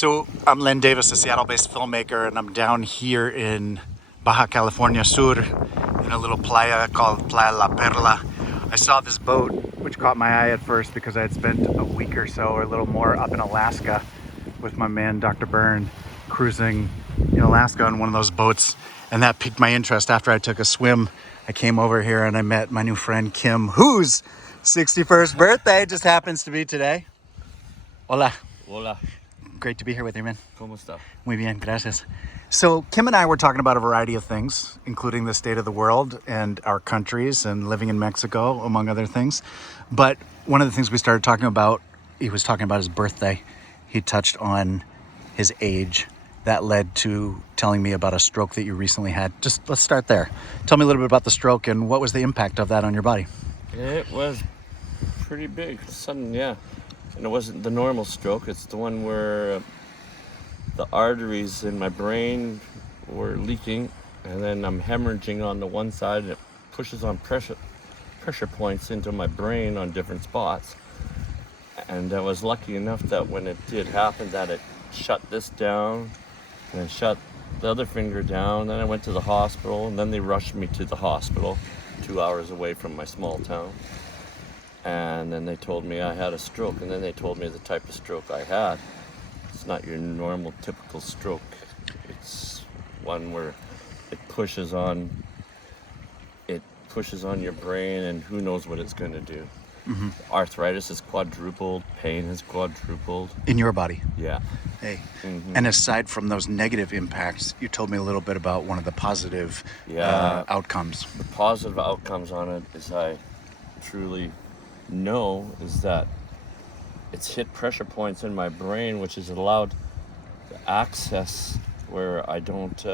So I'm Len Davis, a Seattle-based filmmaker, and I'm down here in Baja California Sur in a little playa called Playa La Perla. I saw this boat, which caught my eye at first because I had spent a week or so or a little more up in Alaska with my man, Dr. Byrne, cruising in Alaska on one of those boats. And that piqued my interest. After I took a swim, I came over here and I met my new friend, Kim, whose 61st birthday just happens to be today. Hola. Hola. Great to be here with you, man. ¿Cómo está? Muy bien, gracias. So Kim and I were talking about a variety of things, including the state of the world and our countries and living in Mexico, among other things. But one of the things we started talking about, he was talking about his birthday. He touched on his age. That led to telling me about a stroke that you recently had. Just let's start there. Tell me a little bit about the stroke and what was the impact of that on your body? It was pretty big, sudden, yeah. And it wasn't the normal stroke. It's the one where the arteries in my brain were leaking, and then I'm hemorrhaging on the one side, and it pushes on pressure points into my brain on different spots. And I was lucky enough that when it did happen, that it shut this down, and it shut the other finger down. Then I went to the hospital, and then they rushed me to the hospital, 2 hours away from my small town. And then they told me I had a stroke, and then they told me the type of stroke I had. It's not your normal, typical stroke. It's one where it pushes on your brain, and who knows what it's going to do. Mm-hmm. Arthritis is quadrupled, pain is quadrupled. In your body? Yeah. Hey. Mm-hmm. And aside from those negative impacts, you told me a little bit about one of the positive outcomes. The positive outcomes on it is I truly know is that it's hit pressure points in my brain, which is allowed to access where I don't,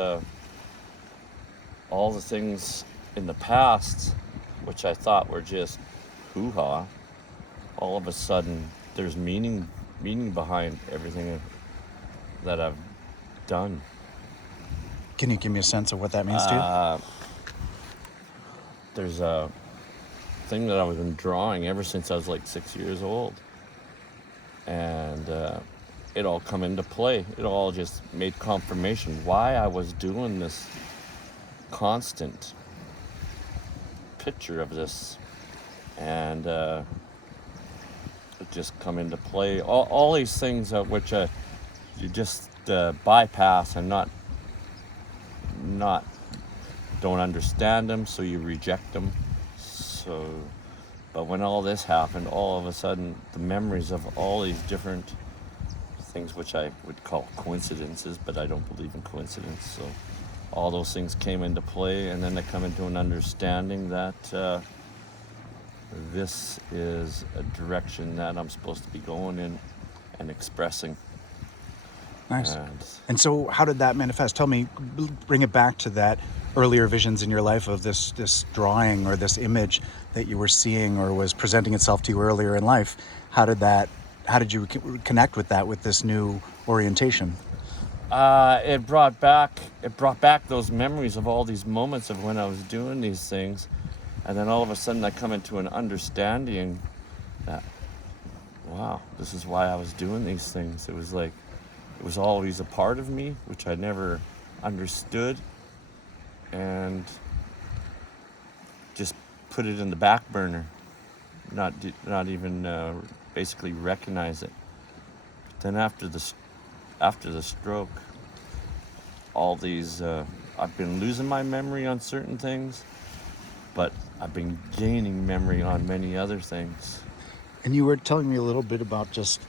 all the things in the past, which I thought were just hoo-ha, all of a sudden there's meaning behind everything that I've done. Can you give me a sense of what that means to you? There's a thing that I've been drawing ever since I was like 6 years old, and it all come into play. It all just made confirmation why I was doing this constant picture of this, and it just come into play. All these things which you just bypass and not don't understand them, so you reject them. But when all this happened, all of a sudden, the memories of all these different things, which I would call coincidences, but I don't believe in coincidence. So all those things came into play, and then I come into an understanding that this is a direction that I'm supposed to be going in and expressing. Nice. And so how did that manifest? Tell me, bring it back to that earlier visions in your life of this drawing or this image that you were seeing or was presenting itself to you earlier in life. How did you connect with that, with this new orientation? It brought back those memories of all these moments of when I was doing these things. And then all of a sudden I come into an understanding that, wow, this is why I was doing these things. It was like, it was always a part of me, which I never understood, and just put it in the back burner, not even basically recognize it. But then after the stroke, all these, I've been losing my memory on certain things, but I've been gaining memory on many other things. And you were telling me a little bit about just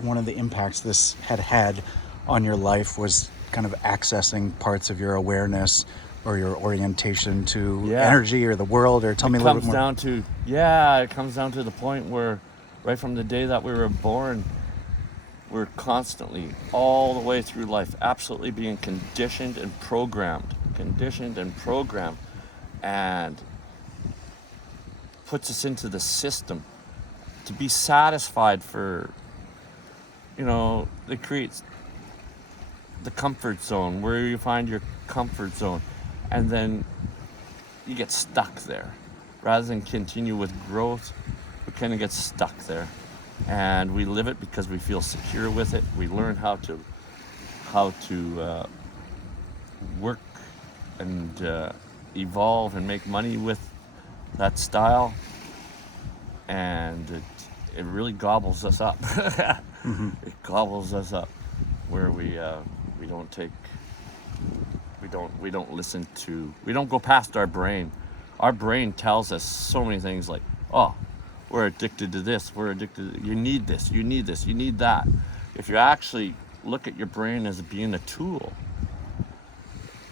one of the impacts this had on your life was kind of accessing parts of your awareness or your orientation to energy or the world, or tell me a little bit more. It comes down to the point where right from the day that we were born, we're constantly, all the way through life, absolutely being conditioned and programmed, and puts us into the system to be satisfied for, it creates the comfort zone, where you find your comfort zone, and then you get stuck there. Rather than continue with growth, we kind of get stuck there. and we live it because we feel secure with it. We learn how to work and evolve and make money with that style, and it really gobbles us up. It gobbles us up, where we don't go past our brain. Our brain tells us so many things like, oh, we're addicted to this, you need this, you need this, you need that. If you actually look at your brain as being a tool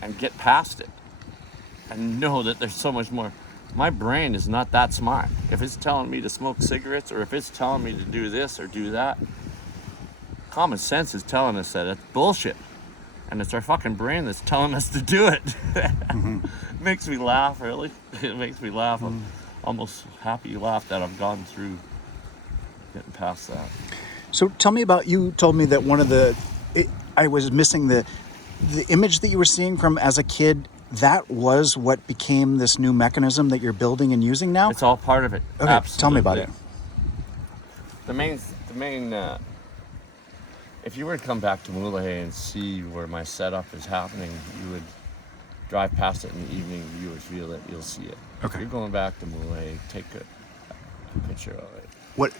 and get past it and know that there's so much more. My brain is not that smart. If it's telling me to smoke cigarettes, or if it's telling me to do this or do that, common sense is telling us that it's bullshit. And it's our fucking brain that's telling us to do it. It makes me laugh, really. It makes me laugh. I'm almost happy laugh that I've gone through getting past that. So tell me about, you told me that I was missing the image that you were seeing from as a kid. That was what became this new mechanism that you're building and using now? It's all part of it. Okay, Absolutely. tell me about it. The main if you were to come back to Mulahay and see where my setup is happening, you would drive past it in the evening, you would feel it, you'll see it. Okay. If you're going back to Mulahay, take a picture of it.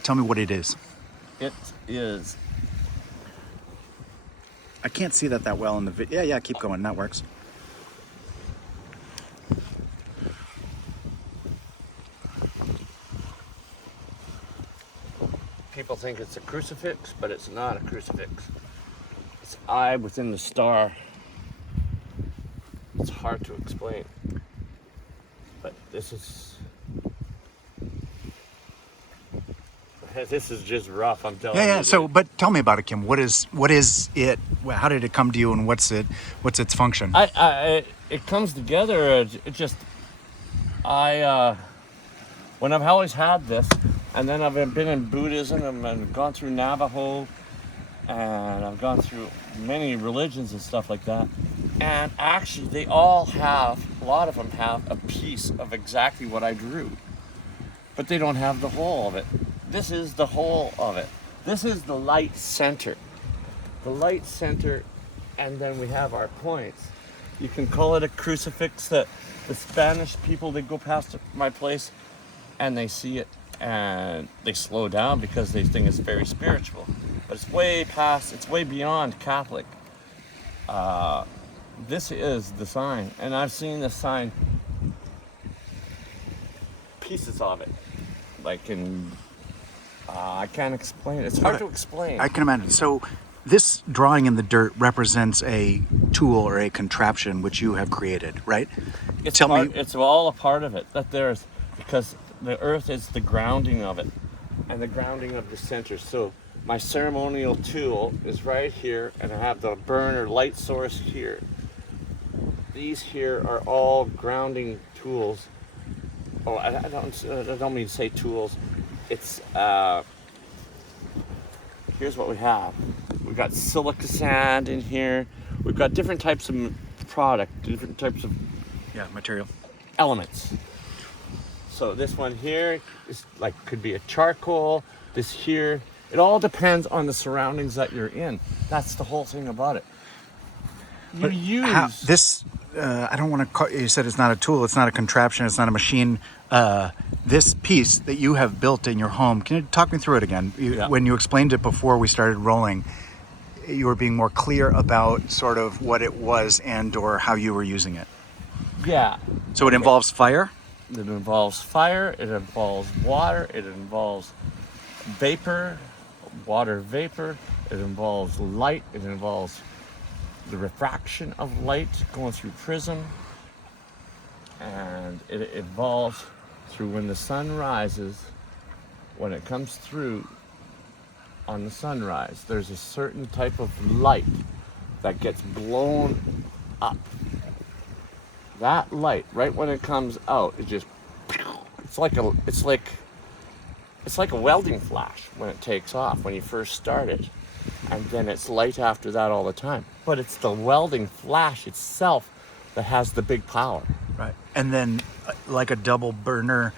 Tell me what it is. It is... I can't see that well in the video. Yeah, keep going, that works. People think it's a crucifix, but it's not a crucifix. It's eye within the star. It's hard to explain. But this is just rough, I'm telling you. Yeah. So, but tell me about it, Kim. What is it? How did it come to you, and what's its function? It comes together. When I've always had this, and then I've been in Buddhism, and I've gone through Navajo, and I've gone through many religions and stuff like that. And actually, a lot of them have a piece of exactly what I drew, but they don't have the whole of it. This is the whole of it. This is the light center. The light center, and then we have our points. You can call it a crucifix. That the Spanish people, they go past my place and they see it and they slow down because they think it's very spiritual. But it's way beyond Catholic. This is the sign, and I've seen the sign, pieces of it, like in, I can't explain it. It's hard to explain. I can imagine. So this drawing in the dirt represents a tool or a contraption which you have created, right? It's all a part of it. Because the earth is the grounding of it, and the grounding of the center. So my ceremonial tool is right here, and I have the burner light source here. These here are all grounding tools. Oh, I don't mean to say tools. It's here's what we have. We've got silica sand in here. We've got different types of product, different types of material elements. So this one here is could be a charcoal. This here, it all depends on the surroundings that you're in. That's the whole thing about it. I don't want to call, you said it's not a tool, it's not a contraption, it's not a machine. This piece that you have built in your home, can you talk me through it again? When you explained it before we started rolling, you were being more clear about sort of what it was and or how you were using it. Yeah. So it involves fire? It involves fire, it involves water, it involves vapor, water vapor, it involves light, it involves the refraction of light going through prism, and it evolves through when the sun rises. When it comes through on the sunrise, there's a certain type of light that gets blown up. That light, right when it comes out, it just, it's like a welding flash when it takes off, when you first start it. And then it's light after that all the time. But it's the welding flash itself that has the big power. Right. And then like a double burner,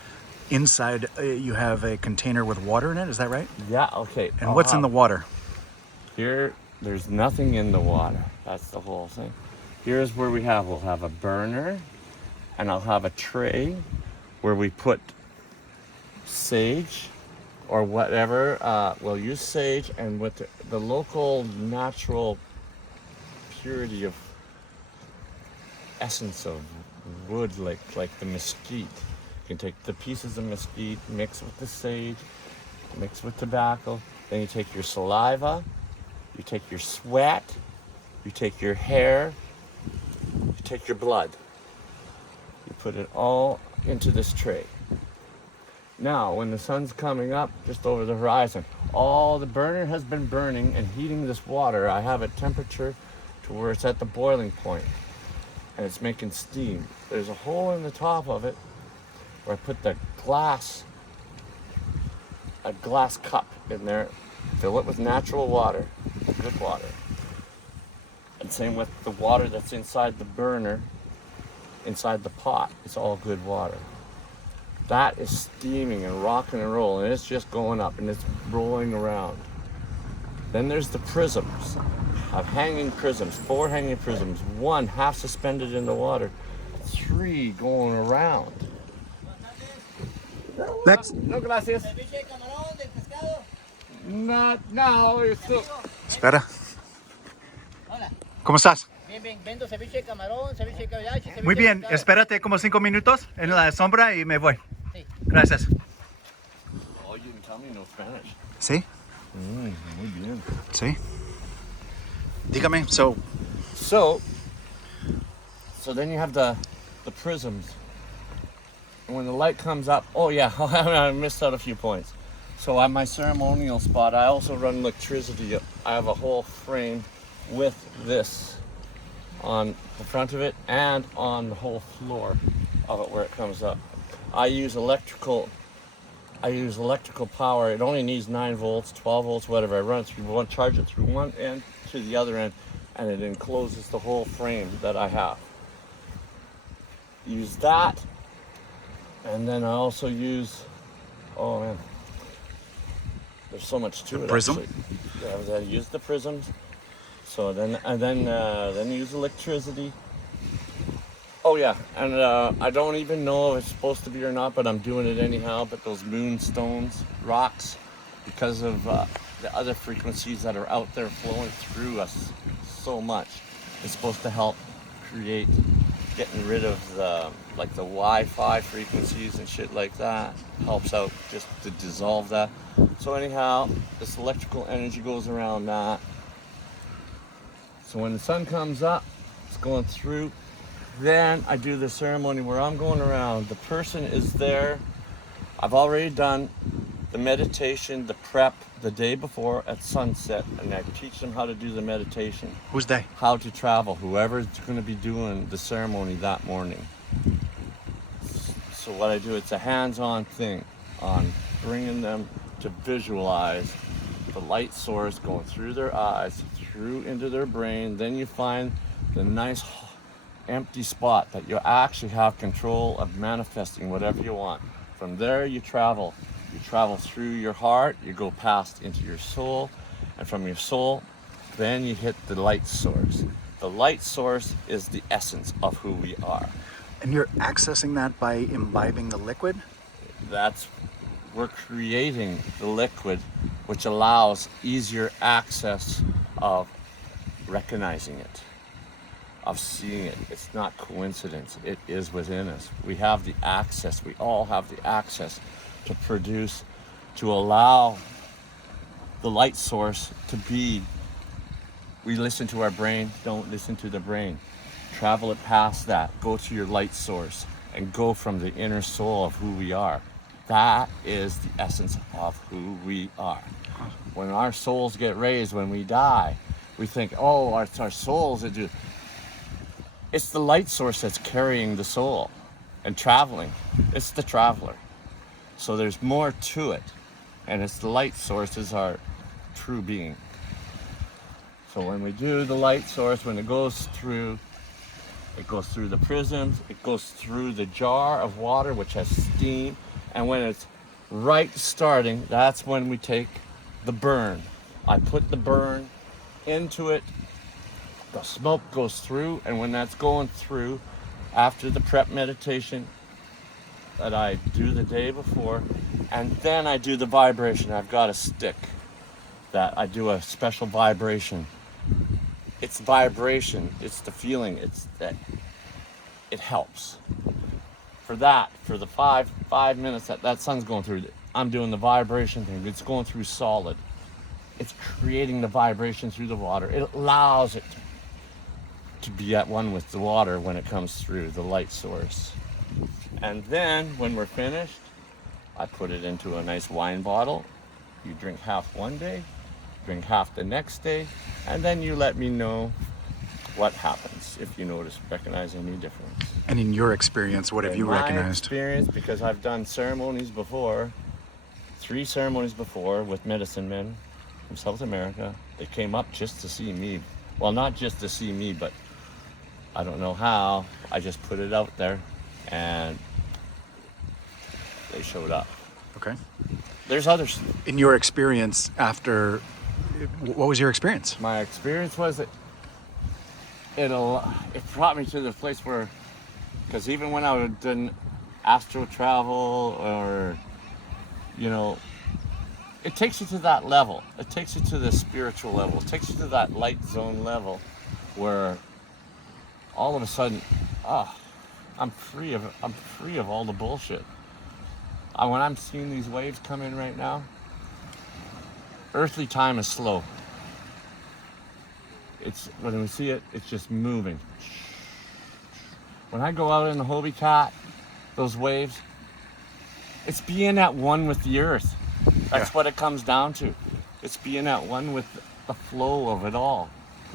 inside you have a container with water in it. Is that right? Yeah, okay. And what's in the water? Here, there's nothing in the water. That's the whole thing. Here's where we'll have a burner, and I'll have a tray where we put sage or whatever. We'll use sage, and with the local natural purity of essence of wood, like the mesquite. You can take the pieces of mesquite, mix with the sage, mix with tobacco. Then you take your saliva, you take your sweat, you take your hair, you take your blood. You put it all into this tray. Now, when the sun's coming up just over the horizon, all the burner has been burning and heating this water. I have a temperature to where it's at the boiling point and it's making steam. There's a hole in the top of it where I put a glass cup in there, fill it with natural water, good water. And same with the water that's inside the burner, inside the pot. It's all good water. That is steaming and rocking and rolling, and it's just going up and it's rolling around. Then there's the prisms. I have hanging prisms, 4 hanging prisms, 1 half suspended in the water, 3 going around. Next. No, gracias. Not now. You're still... Espera. ¿Cómo estás? Bien, bien, vendo ceviche de camarón, ceviche de caviar, ceviche Muy de bien. pescado. Espérate como 5 minutos en la sombra y me voy. Sí. Gracias. Oh, you didn't tell me no Spanish. ¿Sí? Muy bien. ¿Sí? Dígame. So, So then you have the prisms. And when the light comes up, oh yeah, I missed out a few points. So at my ceremonial spot, I also run electricity. I have a whole frame with this on the front of it and on the whole floor of it where it comes up. I use electrical power. It only needs 9 volts, 12 volts, whatever. I run it through one, charge it through one end to the other end, and it encloses the whole frame that I have. Use that, and then I also use, oh man, there's so much to it. prism? Actually. Yeah, I use the prisms. So then use electricity. Oh yeah, and I don't even know if it's supposed to be or not, but I'm doing it anyhow. But those moonstones, rocks, because of the other frequencies that are out there flowing through us so much, it's supposed to help create getting rid of the Wi-Fi frequencies and shit like that. Helps out just to dissolve that. So anyhow, this electrical energy goes around that. So when the sun comes up, it's going through. Then I do the ceremony where I'm going around. The person is there. I've already done the meditation, the prep the day before at sunset, and I teach them how to do the meditation. who's they? How to travel, whoever's going to be doing the ceremony that morning. So what I do, it's a hands-on thing on bringing them to visualize the light source going through their eyes, through into their brain. Then you find the nice empty spot that you actually have control of manifesting whatever you want. From there you travel. You travel through your heart, you go past into your soul, and from your soul, then you hit the light source. The light source is the essence of who we are. And you're accessing that by imbibing the liquid? We're creating the liquid, which allows easier access of recognizing it, of seeing it. It's not coincidence, it is within us. We have the access, we all have the access to produce, to allow the light source to be. We listen to our brain, don't listen to the brain. Travel it past that, go to your light source, and go from the inner soul of who we are. That is the essence of who we are. When our souls get raised, when we die, we think, oh, it's our souls that do. It's the light source that's carrying the soul and traveling. It's the traveler. So there's more to it. And it's the light source is our true being. So when we do the light source, when it goes through the prisms, it goes through the jar of water, which has steam, And when it's right starting, that's when we take the burn. I put the burn into it, the smoke goes through, and when that's going through, after the prep meditation that I do the day before, and then I do the vibration. I've got a stick that I do a special vibration. It's vibration, it's the feeling, it's that it helps. For the 5 minutes that sun's going through, I'm doing the vibration thing. It's going through solid. It's creating the vibration through the water. It allows it to be at one with the water when it comes through the light source. And then when we're finished, I put it into a nice wine bottle. You drink half one day, drink half the next day, and then you let me know what happens, if you recognize any difference. And in your experience, what have you My recognized? experience, because I've done ceremonies before, 3 ceremonies before with medicine men from South America. They came up just to see me. Well, not just to see me, but I don't know how. I just put it out there and they showed up. Okay. There's others. In your experience after, what was your experience? My experience was that it brought me to the place where, because even when I was doing astral travel or, it takes you to that level. It takes you to the spiritual level. It takes you to that light zone level where all of a sudden, I'm free of all the bullshit. When I'm seeing these waves come in right now, earthly time is slow. When we see it, it's just moving. When I go out in the Hobie Cat, those waves, it's being at one with the earth. That's what it comes down to. It's being at one with the flow of it all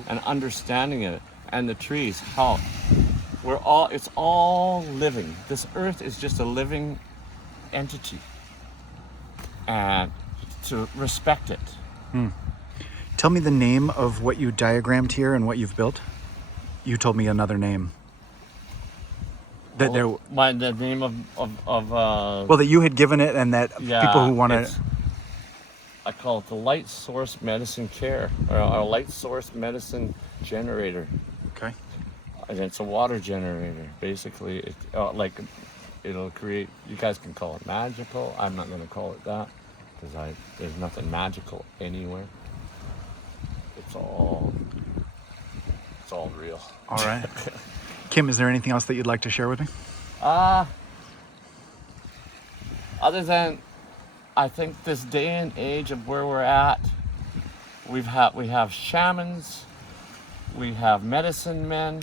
and understanding it, and the trees, how it's all living. This earth is just a living entity, and to respect it. Tell me the name of what you diagrammed here and what you've built. You told me another name. The name that you had given it, and that people who want to. I call it the Light Source Medicine Care, or our Light Source Medicine Generator. Okay. And it's a water generator. Basically, it'll create. You guys can call it magical. I'm not going to call it that because there's nothing magical anywhere. It's all real. All right. Kim, is there anything else that you'd like to share with me? Other than, I think this day and age of where we're at, we have shamans, we have medicine men,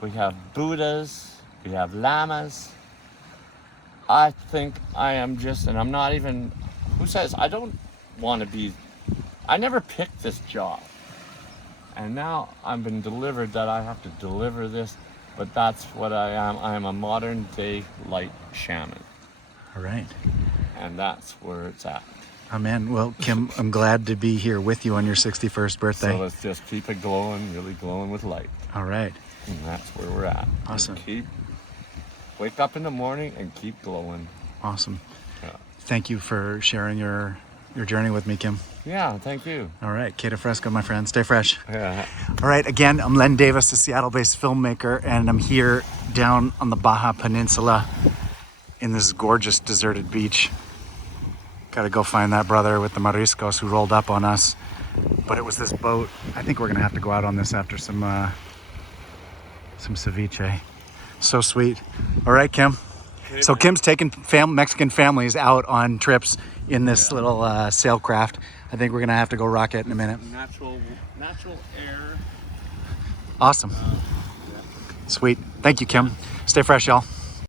we have Buddhas, we have lamas. I think I am and I'm not even, who says I don't want to be, I never picked this job. And now I've been delivered that I have to deliver this, but that's what I am. I am a modern day light shaman. All right. And that's where it's at. Amen. Well, Kim, I'm glad to be here with you on your 61st birthday. So let's just keep it glowing, really glowing with light. All right. And that's where we're at. Awesome. Wake up in the morning and keep glowing. Awesome. Yeah. Thank you for sharing your journey with me, Kim. Yeah, thank you. All right. Queda fresco, my friend. Stay fresh. Yeah. All right. Again, I'm Len Davis, a Seattle-based filmmaker, and I'm here down on the Baja Peninsula in this gorgeous deserted beach. Got to go find that brother with the mariscos who rolled up on us. But it was this boat. I think we're going to have to go out on this after some ceviche. So sweet. All right, Kim. So Kim's taking Mexican families out on trips in this little sailcraft. I think we're going to have to go rock it in a minute. Natural air. Awesome. Sweet. Thank you, Kim. Stay fresh, y'all.